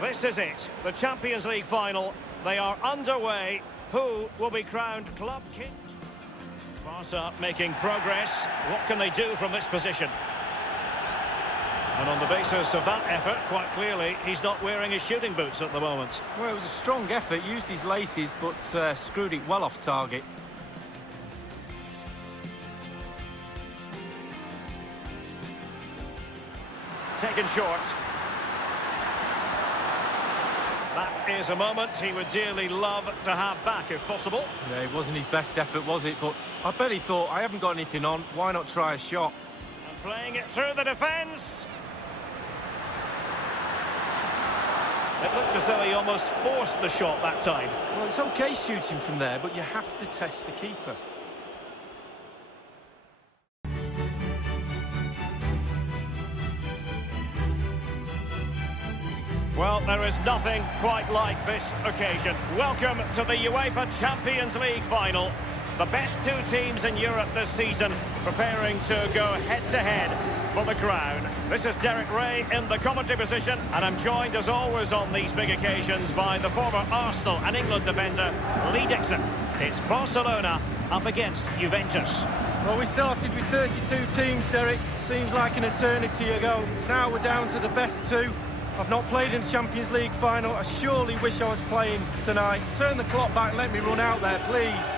This is it, the Champions League final. They are underway. Who will be crowned club king? Barca making progress. What can they do from this position? And on the basis of that effort, quite clearly, he's not wearing his shooting boots at the moment. Well, it was a strong effort, used his laces, but screwed it well off target. Taken short. That is a moment he would dearly love to have back, if possible. Yeah, it wasn't his best effort, was it? But I bet he thought, I haven't got anything on, why not try a shot? And playing it through the defence. It looked as though he almost forced the shot that time. Well, it's okay shooting from there, but you have to test the keeper. Well, there is nothing quite like this occasion. Welcome to the UEFA Champions League final. The best two teams in Europe this season preparing to go head-to-head for the crown. This is Derek Ray in the commentary position, and I'm joined as always on these big occasions by the former Arsenal and England defender, Lee Dixon. It's Barcelona up against Juventus. Well, we started with 32 teams, Derek. Seems like an eternity ago. Now we're down to the best two. I've not played in the Champions League final. I surely wish I was playing tonight. Turn the clock back, let me run out there, please.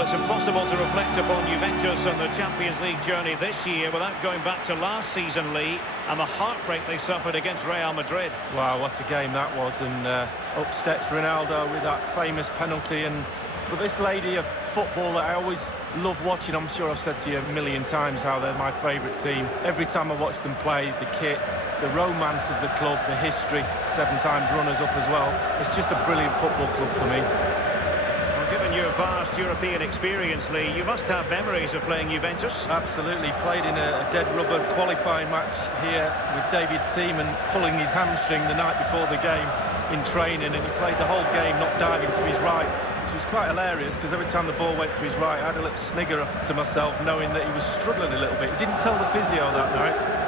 It's impossible to reflect upon Juventus and the Champions League journey this year without going back to last season, Lee, and the heartbreak they suffered against Real Madrid. Wow, what a game that was, and up steps Ronaldo with that famous penalty. And but this lady of football that I always love watching, I'm sure I've said to you a million times how they're my favourite team. Every time I watch them play, the kit, the romance of the club, the history, 7 times runners-up as well. It's just a brilliant football club for me. Given your vast European experience, Lee, you must have memories of playing Juventus. Absolutely. Played in a dead rubber qualifying match here with David Seaman pulling his hamstring the night before the game in training, and he played the whole game not diving to his right, which was quite hilarious because every time the ball went to his right, I had a little snigger to myself knowing that he was struggling a little bit. He didn't tell the physio that night.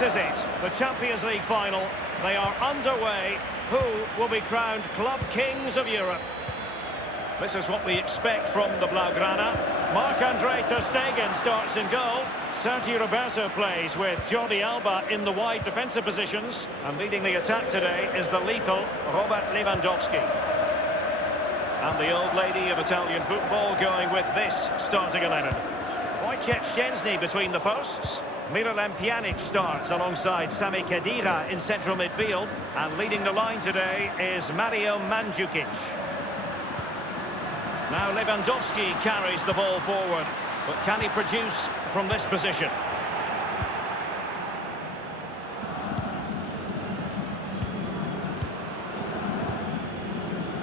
This is it, the Champions League final. They are underway. Who will be crowned club kings of Europe? This is what we expect from the Blaugrana. Marc-Andre ter Stegen starts in goal. Sergio Roberto plays with Jordi Alba in the wide defensive positions. And leading the attack today is the lethal Robert Lewandowski. And the old lady of Italian football going with this starting 11. Wojciech Szczęsny between the posts. Miralem Pjanic starts alongside Sami Khedira in central midfield, and leading the line today is Mario Mandzukic. Now Lewandowski carries the ball forward, but can he produce from this position?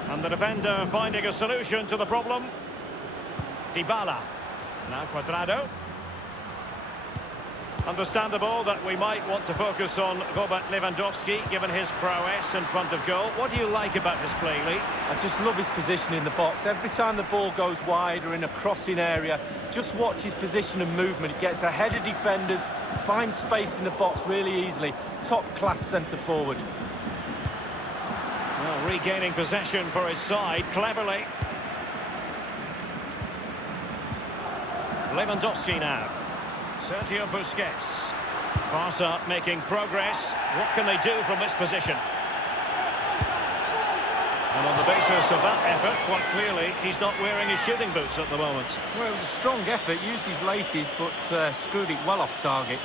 And the defender finding a solution to the problem. Dybala. Now Cuadrado. Understandable that we might want to focus on Robert Lewandowski, given his prowess in front of goal. What do you like about this play, Lee? I just love his position in the box. Every time the ball goes wide or in a crossing area, just watch his position and movement. He gets ahead of defenders, finds space in the box really easily. Top-class centre-forward. Well, regaining possession for his side, cleverly. Lewandowski now. Sergio Busquets. Barca making progress. What can they do from this position? And on the basis of that effort, quite clearly, he's not wearing his shooting boots at the moment. Well, it was a strong effort, used his laces, but screwed it well off target.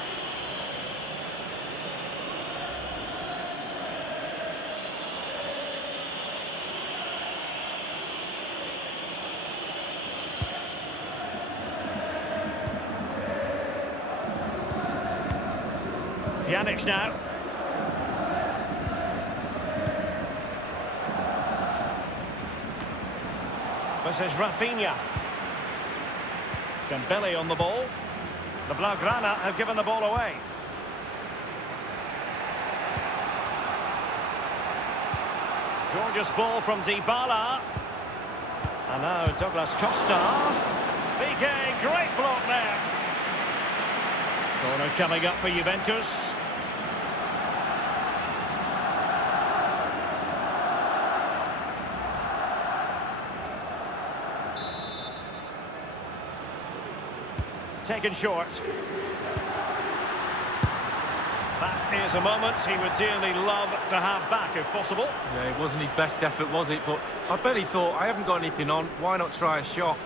Pjanic now. This is Rafinha. Dembele on the ball. The Blaugrana have given the ball away. Gorgeous ball from Dybala. And now Douglas Costa. PK, great block there. Corner coming up for Juventus. Taken short. That is a moment he would dearly love to have back if possible. Yeah, it wasn't his best effort, was it? But I bet he thought, I haven't got anything on, why not try a shot?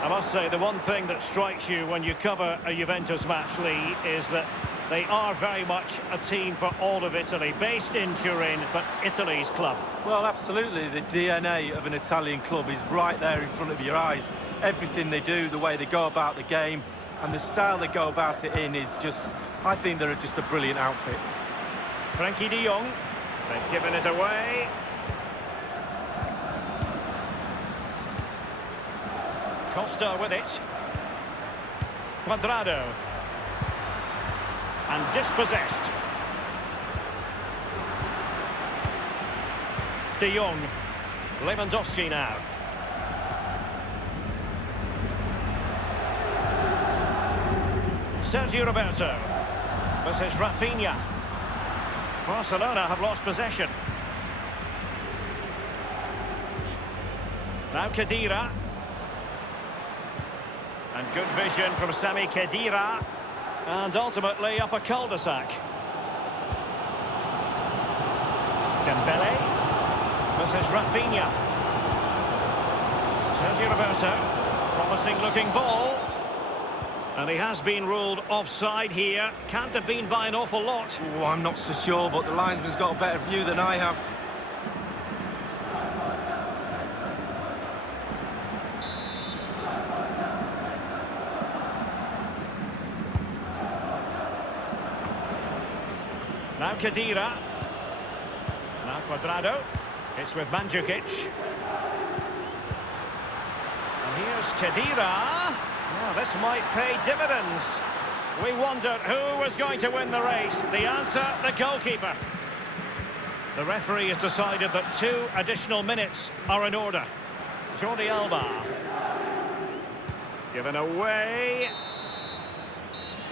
I must say, the one thing that strikes you when you cover a Juventus match, Lee, is that they are very much a team for all of Italy, based in Turin, but Italy's club. Well, absolutely. The DNA of an Italian club is right there in front of your eyes. Everything they do, the way they go about the game, and the style they go about it in is just, I think they're just a brilliant outfit. Frankie de Jong, they've given it away. Costa with it. Cuadrado. And dispossessed. De Jong. Lewandowski now. Sergio Roberto. This is Rafinha. Barcelona have lost possession. Now Khedira. And good vision from Sami Khedira. And ultimately up a cul-de-sac. Dembele. This is Rafinha. Sergio Roberto. Promising looking ball. And he has been ruled offside here. Can't have been by an awful lot. Oh, I'm not so sure, but the linesman's got a better view than I have. Now Khedira. Now Cuadrado. It's with Mandzukic. And here's Khedira. Well, this might pay dividends. We wondered who was going to win the race. The answer, the goalkeeper. The referee has decided that 2 additional minutes are in order. Jordi Alba. Given away.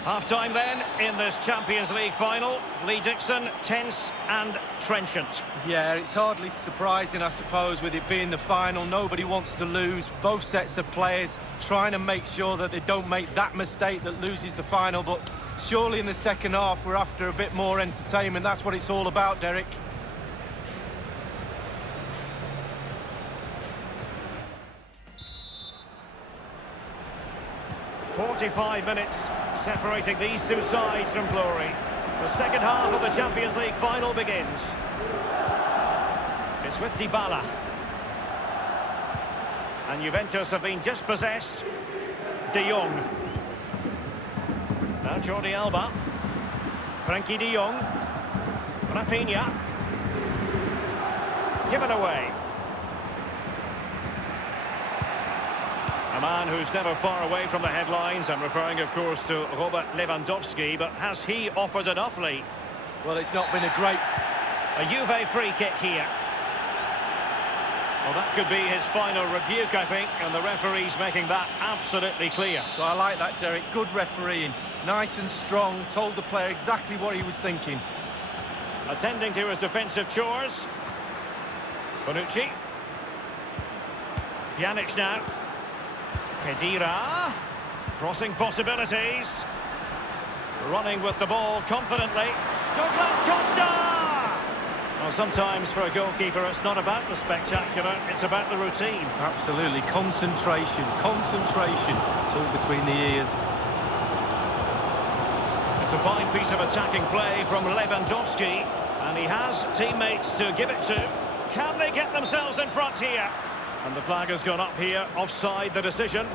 Half-time then in this Champions League final. Lee Dixon, tense and trenchant. Yeah, it's hardly surprising, I suppose, with it being the final. Nobody wants to lose. Both sets of players trying to make sure that they don't make that mistake that loses the final. But surely in the second half, we're after a bit more entertainment. That's what it's all about, Derek. "45 minutes separating these two sides from glory. The second half of the Champions League final begins. It's with Dybala. And Juventus have been dispossessed. De Jong. Now Jordi Alba. Frankie de Jong. Rafinha. Given away. A man who's never far away from the headlines. I'm referring, of course, to Robert Lewandowski, but has he offered enough, Lee? Well, it's not been a great... A Juve free kick here. Well, that could be his final rebuke, I think, and the referee's making that absolutely clear. Well, I like that, Derek. Good refereeing. Nice and strong. Told the player exactly what he was thinking. Attending to his defensive chores. Bonucci. Pjanic now. Khedira. Crossing possibilities. Running with the ball confidently. Douglas Costa! Well, sometimes for a goalkeeper it's not about the spectacular, it's about the routine. Absolutely. Concentration. It's all between the ears. It's a fine piece of attacking play from Lewandowski, and he has teammates to give it to. Can they get themselves in front here? And the flag has gone up here, offside the decision.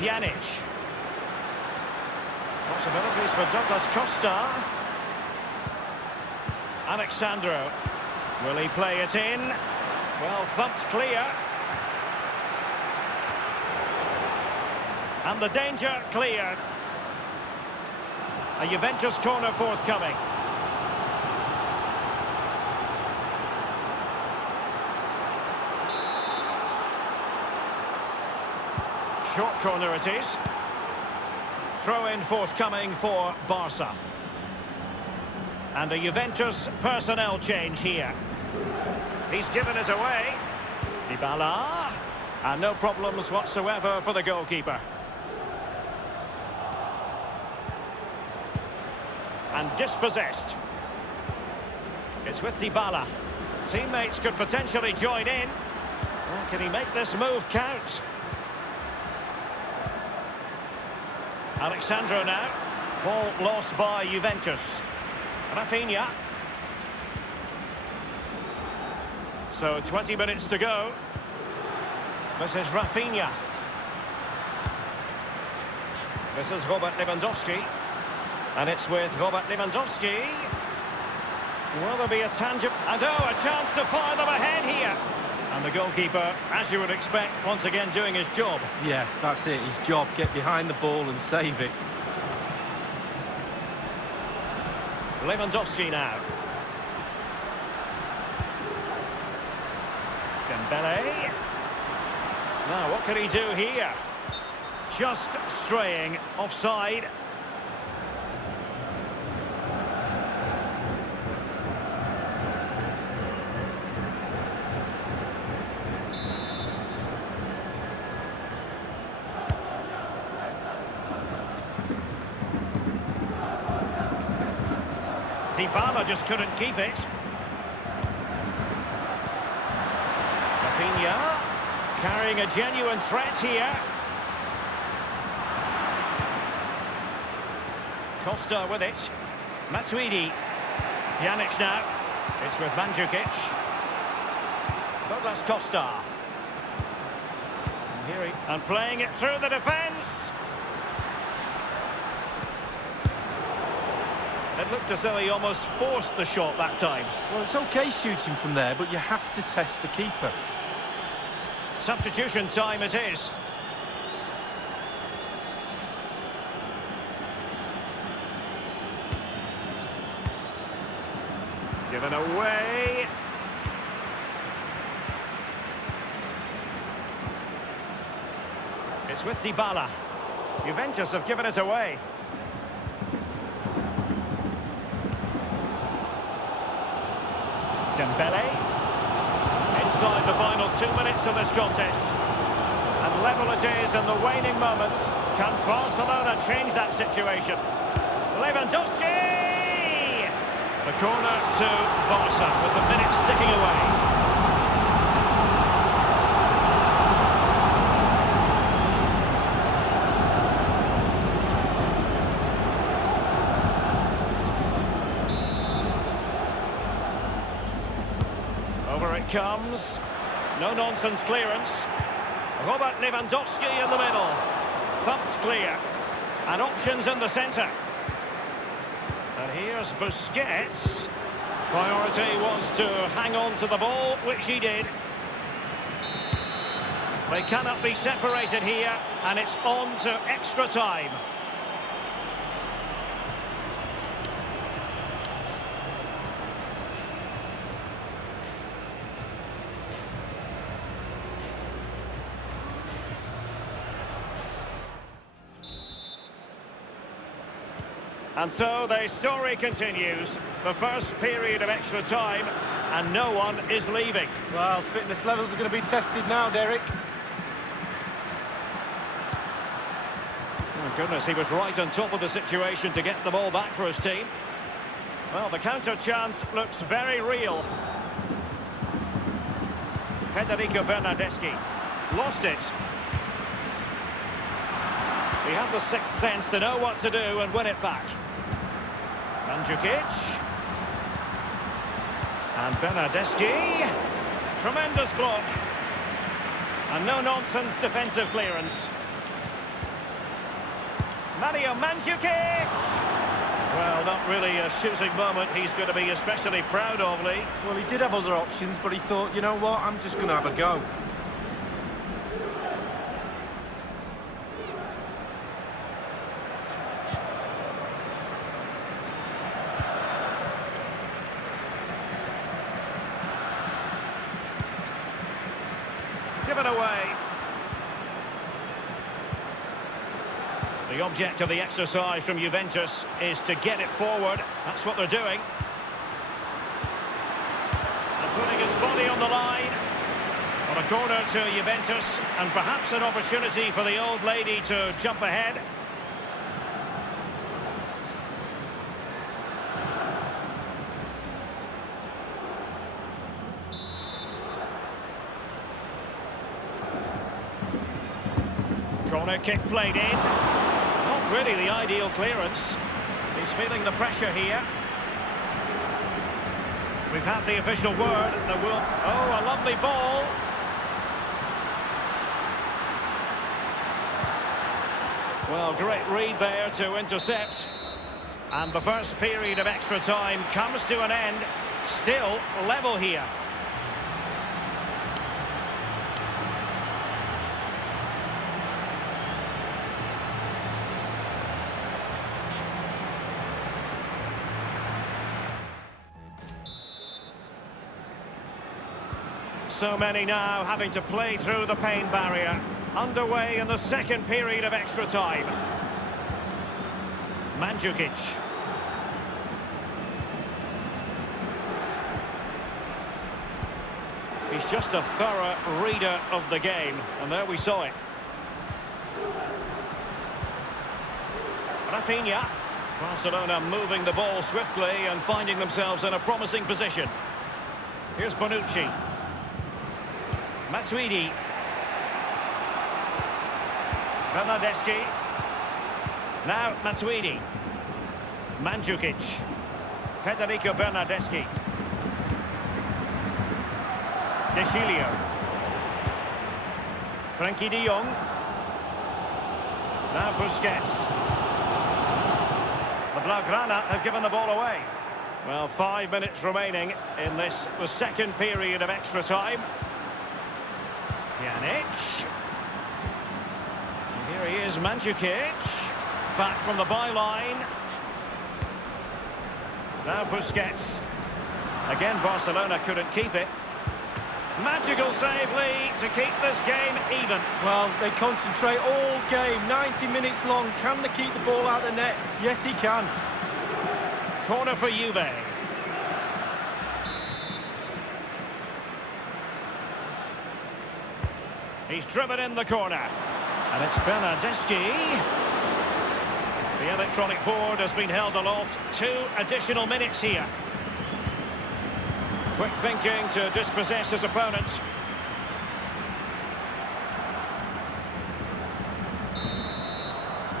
Pjanic. Possibilities for Douglas Costa. Alexandro. Will he play it in? Well, thumped clear. And the danger cleared. A Juventus corner forthcoming. Short corner it is. Throw-in forthcoming for Barca. And a Juventus personnel change here. He's given it away. Dybala. And no problems whatsoever for the goalkeeper. And dispossessed. It's with Dybala. Teammates could potentially join in. Well, can he make this move count? Alexandro now. Ball lost by Juventus. Rafinha. So 20 minutes to go. This is Rafinha. This is Robert Lewandowski. And it's with Robert Lewandowski. Will there be a tangible... And oh, a chance to fire them ahead here. And the goalkeeper, as you would expect, once again doing his job. Yeah, that's it, his job. Get behind the ball and save it. Lewandowski now. Dembele. Now, what can he do here? Just straying offside. Dybala just couldn't keep it. Rafinha carrying a genuine threat here. Costa with it. Matuidi. Pjanic now. It's with Mandzukic. Douglas Costa. And playing it through the defence. It looked as though he almost forced the shot that time. Well, it's okay shooting from there, but you have to test the keeper. Substitution time it is. Given away. It's with Dybala. Juventus have given it away. Dembele. Inside the final 2 minutes of this contest. And level it is in the waning moments. Can Barcelona change that situation? Lewandowski! The corner to Barca with the minutes ticking away. Over it comes. No-nonsense clearance. Robert Lewandowski in the middle. Thumped clear. And options in the centre. And here's Busquets. Priority was to hang on to the ball, which he did. They cannot be separated here, and it's on to extra time. And so the story continues. The first period of extra time, and no one is leaving. Well, fitness levels are going to be tested now, Derek. Oh, goodness, he was right on top of the situation to get the ball back for his team. Well, the counter chance looks very real. Federico Bernardeschi lost it. He had the sixth sense to know what to do and win it back. Mandzukic. And Bernardeschi. Tremendous block. And no-nonsense defensive clearance. Mario Mandzukic! Well, not really a shooting moment he's going to be especially proud of, Lee. Well, he did have other options, but he thought, you know what, I'm just going to have a go. Given away. The object of the exercise from Juventus is to get it forward. That's what they're doing. And putting his body on the line. On a corner to Juventus, and perhaps an opportunity for the old lady to jump ahead. Corner kick played in. Not really the ideal clearance. He's feeling the pressure here. We've had the official word. There will... Oh, a lovely ball. Well, great read there to intercept. And the first period of extra time comes to an end. Still level here. So many now having to play through the pain barrier. Underway in the second period of extra time. Mandzukic. He's just a thorough reader of the game, and there we saw it. Rafinha. Barcelona moving the ball swiftly and finding themselves in a promising position. Here's Bonucci. Matuidi. Bernardeschi. Now Matuidi. Mandzukic. Federico Bernardeschi. De Chilio. Frankie de Jong. Now Busquets. The Blaugrana have given the ball away. Well, 5 minutes remaining in this, the second period of extra time. Pjanic. Here he is, Mandzukic. Back from the byline. Now Busquets. Again, Barcelona couldn't keep it. Magical save, Lee, to keep this game even. Well, they concentrate all game, 90 minutes long. Can they keep the ball out of the net? Yes, he can. Corner for Juve. He's driven in the corner. And it's Bernardeschi. The electronic board has been held aloft. 2 additional minutes here. Quick thinking to dispossess his opponent.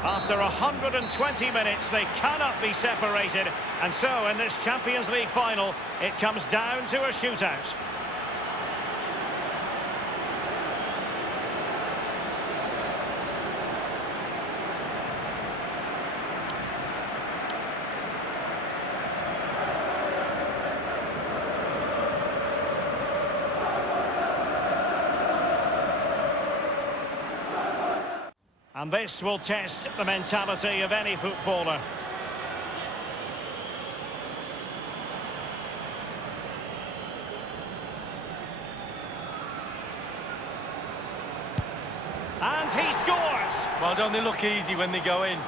After 120 minutes, they cannot be separated. And so, in this Champions League final, it comes down to a shootout. And this will test the mentality of any footballer. And he scores! Well, don't they look easy when they go in?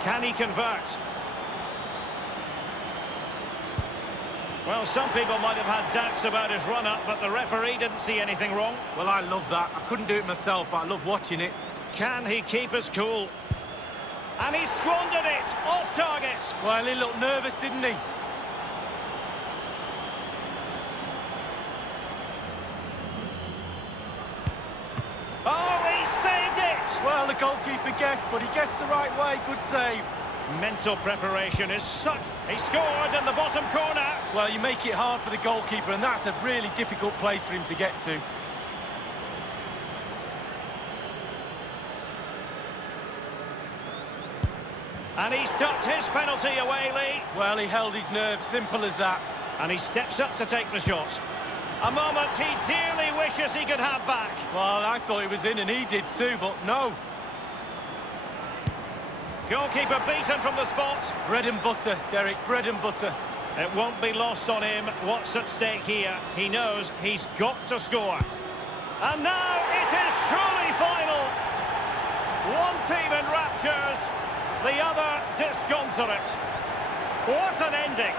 Can he convert? Well, some people might have had doubts about his run-up, but the referee didn't see anything wrong. Well, I love that. I couldn't do it myself, but I love watching it. Can he keep his cool? And he squandered it, off target. Well, he looked nervous, didn't he? Oh, he saved it! Well, the goalkeeper guessed, but he guessed the right way. Good save. Mental preparation is such... He scored in the bottom corner. Well, you make it hard for the goalkeeper, and that's a really difficult place for him to get to. And he's ducked his penalty away, Lee. Well, he held his nerve, simple as that. And he steps up to take the shot. A moment he dearly wishes he could have back. Well, I thought he was in, and he did too, but no. Goalkeeper beaten from the spot. Bread and butter, Derek, bread and butter. It won't be lost on him what's at stake here. He knows he's got to score. And now it is truly final. One team in raptures, the other disconsolate. What an ending.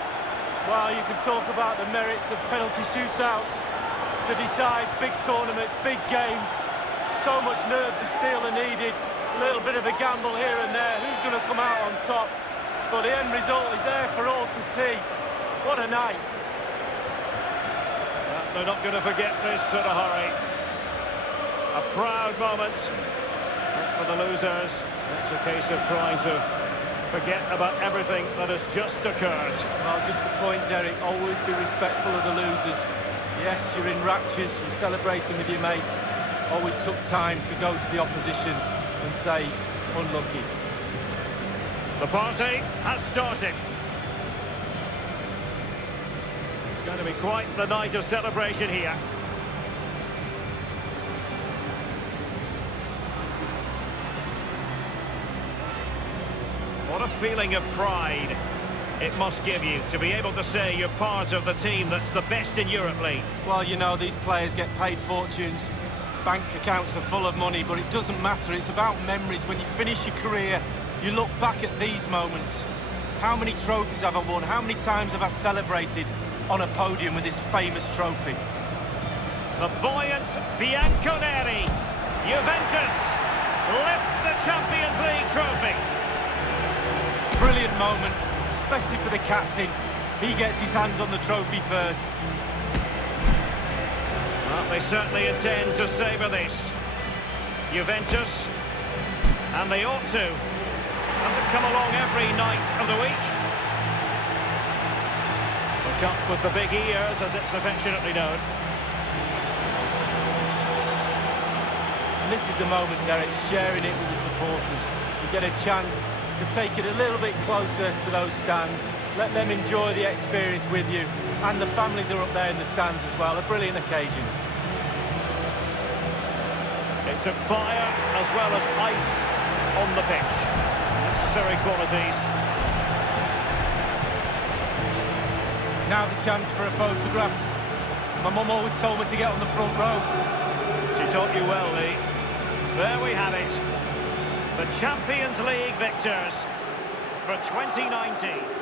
Well, you can talk about the merits of penalty shootouts to decide big tournaments, big games. So much nerves of steel are needed. A little bit of a gamble here and there. Who's going to come out on top? But the end result is there for all to see. What a night. They're not going to forget this in a hurry. A proud moment for the losers. It's a case of trying to forget about everything that has just occurred. Well, just the point, Derek, always be respectful of the losers. Yes, you're in raptures, you're celebrating with your mates. Always took time to go to the opposition and say, unlucky. The party has started. It's going to be quite the night of celebration here. What a feeling of pride it must give you to be able to say you're part of the team that's the best in Europe, Lee. Well, you know, these players get paid fortunes. Bank accounts are full of money, but it doesn't matter. It's about memories. When you finish your career, you look back at these moments. How many trophies have I won? How many times have I celebrated on a podium with this famous trophy? The buoyant Bianconeri, Juventus, lift the Champions League trophy. Brilliant moment, especially for the captain. He gets his hands on the trophy first. Well, they certainly intend to savour this. Juventus, and they ought to. Doesn't come along every night of the week. The cup with the big ears, as it's affectionately known. And this is the moment, Derek, sharing it with the supporters. You get a chance to take it a little bit closer to those stands. Let them enjoy the experience with you. And the families are up there in the stands as well. A brilliant occasion. It took fire as well as ice on the pitch. Necessary qualities. Now the chance for a photograph. My mum always told me to get on the front row. She taught you well, Lee. There we have it. The Champions League victors for 2019.